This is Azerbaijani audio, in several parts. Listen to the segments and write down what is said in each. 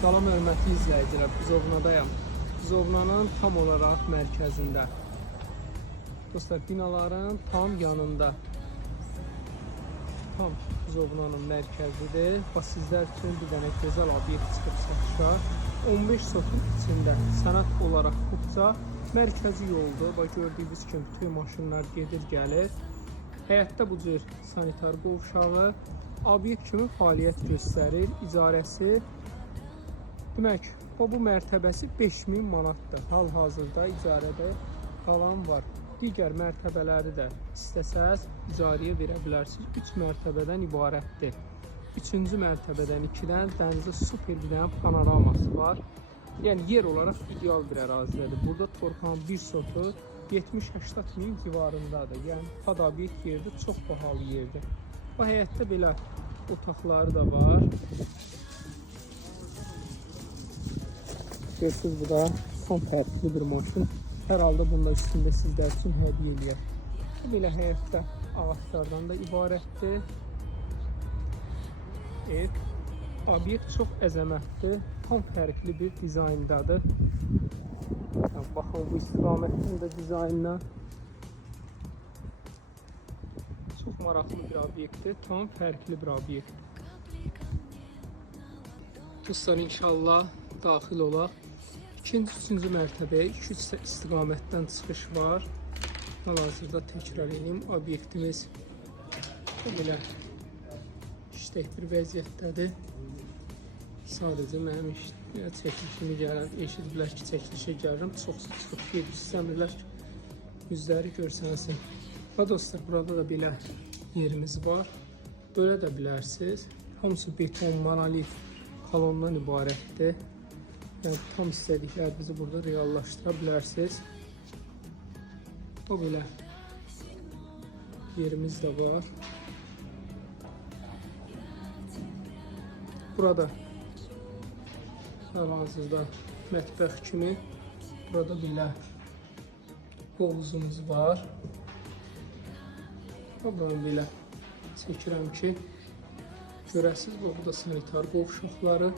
Salam hörmətli izləyicilər, Buzovnadayam. Buzovnanın tam olaraq mərkəzində. Dostlar, binaların tam yanında. Tam Buzovnanın mərkəzidir. Bax, sizlər üçün bir dənə gözəl obyekt çıxıb satışa. 15 sotun içində sənət olaraq Qubca mərkəzi yoldur. Bax, gördüyünüz kimi bütün maşınlar gedir, gəlir. Həyətdə bu cür sanitar qovşağı obyekt kimi fəaliyyət göstərir. İcarəsi demək, bu mərtəbəsi 5000 manatdır. Hal-hazırda icarədə qalan var. Digər mərtəbələri də istəsəz icarəyə verə bilərsiniz. 3 mərtəbədən ibarətdir. 3-cü mərtəbədən 2-dən dənizə super bir dənə panoraması var. Yəni yer olaraq ideal bir ərazidədir. Burada torpağın bir sotu 70-80 min civarındadır. Yəni pad obyekt yerdir, çox bahalı yerdir. Bu həyətdə belə otaqları da var. Görürsünüz, bu da tam fərqli bir maşın. Hər halda bunda üstündə sizlər üçün hədiyyə eləyər. Bu belə həyətdə ağaçlardan da ibarətdir. Ev, obyekt çox əzəmətdir. Tam fərqli bir dizayndadır. Baxın, bu istiqamətinin də dizaynına. Çox maraqlı bir obyektdir. Tam fərqli bir obyekt. Dostlar, inşallah daxil olaq. 2-3-cü mərtəbəyə 2-3 istiqamətdən çıxış var. Hal-hazırda təkrar edeyim. Obyektimiz belə işlək bir vəziyyətdədir. Sadəcə mənim çəkilişimi gələn eşidiblər ki, çəkilişə gəlirəm. Çox çıxıb gedir, istəmirlər ki, yüzləri görsənsin. Və dostlar, burada da belə yerimiz var. Bölə də bilərsiniz. Hamısı beton, monolit kolondan ibarətdir. Yəni, tam istədiklərinizi burada reallaşdıra bilərsiniz. O belə yerimiz də var. Burada hal-hazırda mətbəx kimi burada belə hovuzumuz var. Buradan belə çəkirəm ki, görəsiniz, bu da sanitar qovşaqları.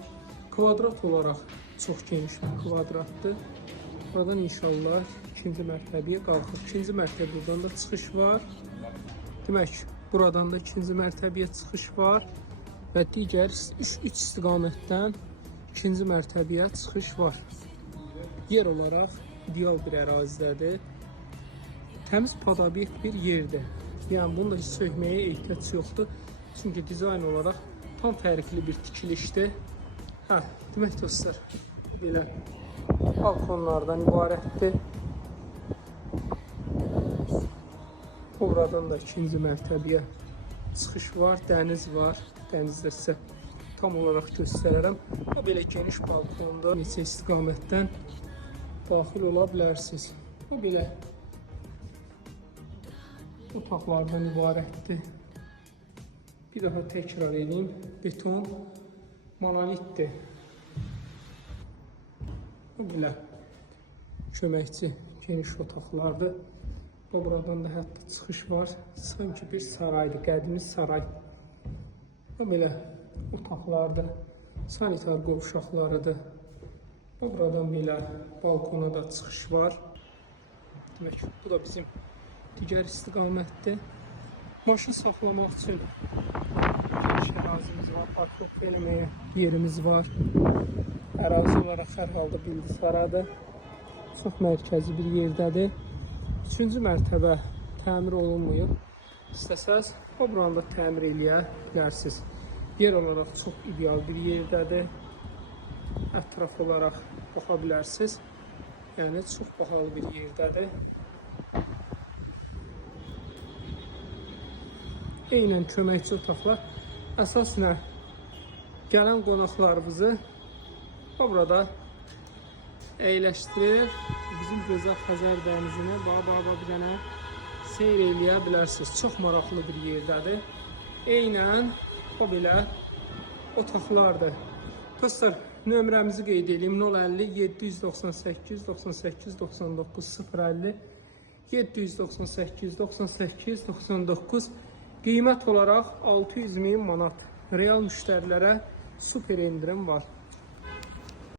Kvadrat olaraq çox geniş bir kvadratdır. Buradan inşallah 2-ci mərtəbəyə qalxır. 2-ci mərtəbədən də çıxış var. Demək, buradan da 2-ci mərtəbəyə çıxış var. Və digər 3 istiqamətdən 2-ci mərtəbəyə çıxış var. Yer olaraq ideal bir ərazidədir. Təmiz pad obyekt bir yerdir. Yəni, bunu da sökməyə ehtiyac yoxdur. Çünki dizayn olaraq tam fərqli bir tikilişdir. Demək dostlar, belə balkonlardan ibarətdir. Buradan da 2-ci mərtəbəyə çıxış var, dəniz var. Dənizdə sizə tam olaraq göstərərəm. Bu belə geniş balkonda neçə istiqamətdən daxil ola bilərsiniz. Bu belə otaqlardan ibarətdir. Bir daha təkrar edeyim. Beton, monolitdir. Bu belə köməkçi geniş otaqlardır. Buradan da hətta çıxış var. Sanki bir saraydır, qədimi saray. Bu belə otaqlardır. Sanitar qovşaqlarıdır. Buradan belə balkona da çıxış var. Demək, bu da bizim digər istiqamətdir. Maşın saxlamaq üçün geniş ərazimiz var, parkov eləməyə yerimiz var. Ərazi olaraq hər halda Bildisaradır. Çox mərkəzi bir yerdədir. 3-cü mərtəbə təmir olunmayıb. İstəsəz, buranı da təmir eləyə bilərsiniz. Yer olaraq çox ideal bir yerdədir. Ətraf olaraq baxa bilərsiniz. Yəni, çox bahalı bir yerdədir. Eynən köməkçi otaqlar. Əsasına gələn qonaqlarımızı burada əyləşdirir. Bizim gözəl Xəzər dənizini bir dənə seyr eləyə bilərsiniz. Çox maraqlı bir yerdədir. Eynən bu belə otaqlardır. Dostlar, nömrəmizi qeyd edeyim. 050 798 98 99 050 798 98 99. Qiymət olaraq 600 min manat. Real müştərilərə super endirim var.